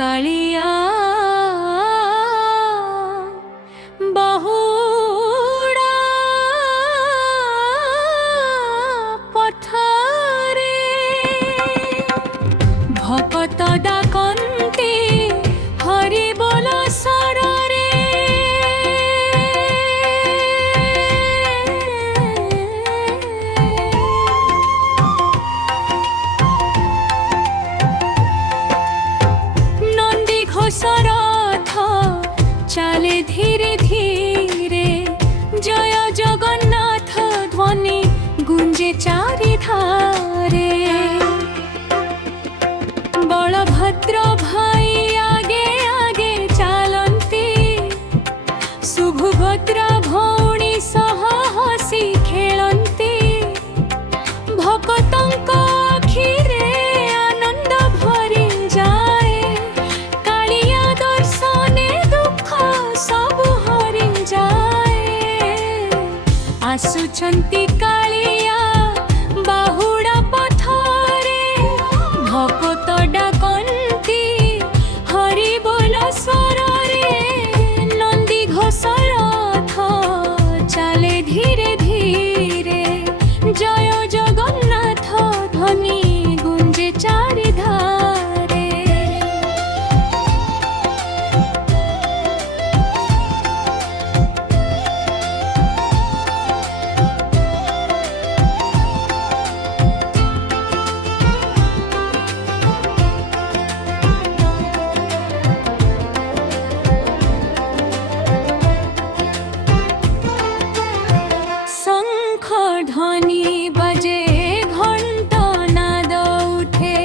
कालिया बहुड़ा पथरे भकत डाकन्ते हरि बोल सररे नंदी घोषरथ चले धीरे धीरे जय जगन्नाथ ध्वनि गुंजे चारि धारे बलभद्र भाई आगे आगे चलती सुभद्रा भौणी सह हसी खेलती भक्तों आखिरे आनंद भरी जाए कालिया दर्शने दुख सब हरि जाए आसुछंती कालिया बाहुड़ा पथरे भक्त डाकन्ती हरि बोल स्वररे नंदी घोषरथ चले धीरे धीरे जय जगन्नाथ ध्वनि गुंजे चारि धारे शंख ध्वनि बजे घंट नाद उठे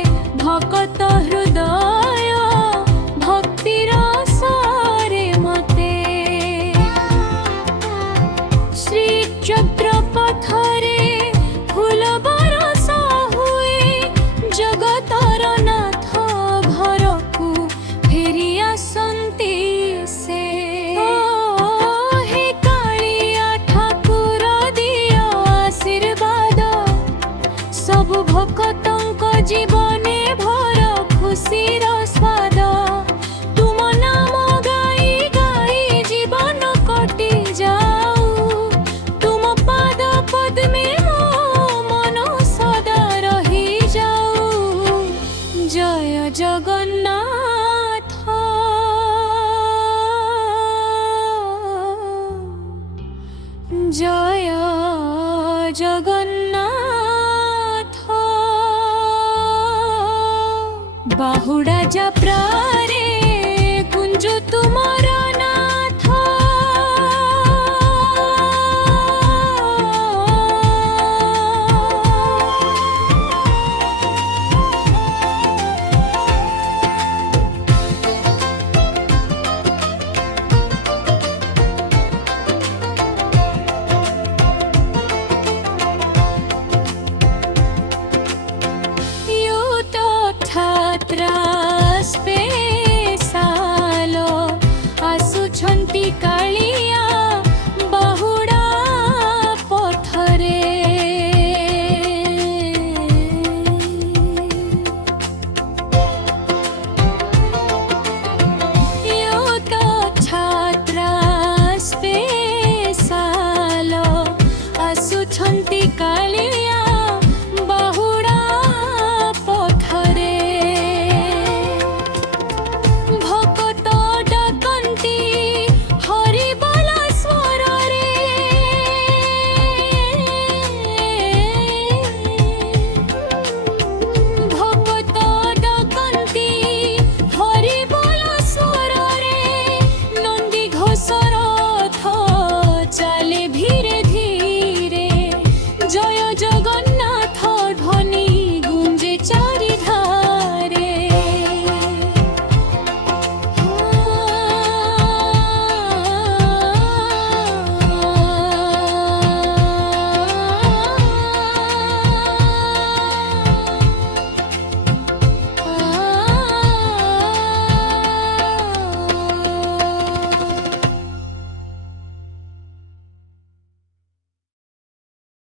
भकत हृदय भक्तिर सारे मते श्री चक्र पथरे फूल बरस हुए जगतर नाथ घर को फेरी आसंती से हे कालिया ठाकुर दियो आशीर्वाद सब भक्तों जीवने भर खुशीर स्वाद तुम नाम गाई गाई जीवन कटि जाऊ तुम पाद पद्मे मो मन सदा रही जाऊ जय जगन्नाथ जय जगन्नाथ बाहुड़ा जाप्रारे कुंज तुमार नाथ यो तो छात्रा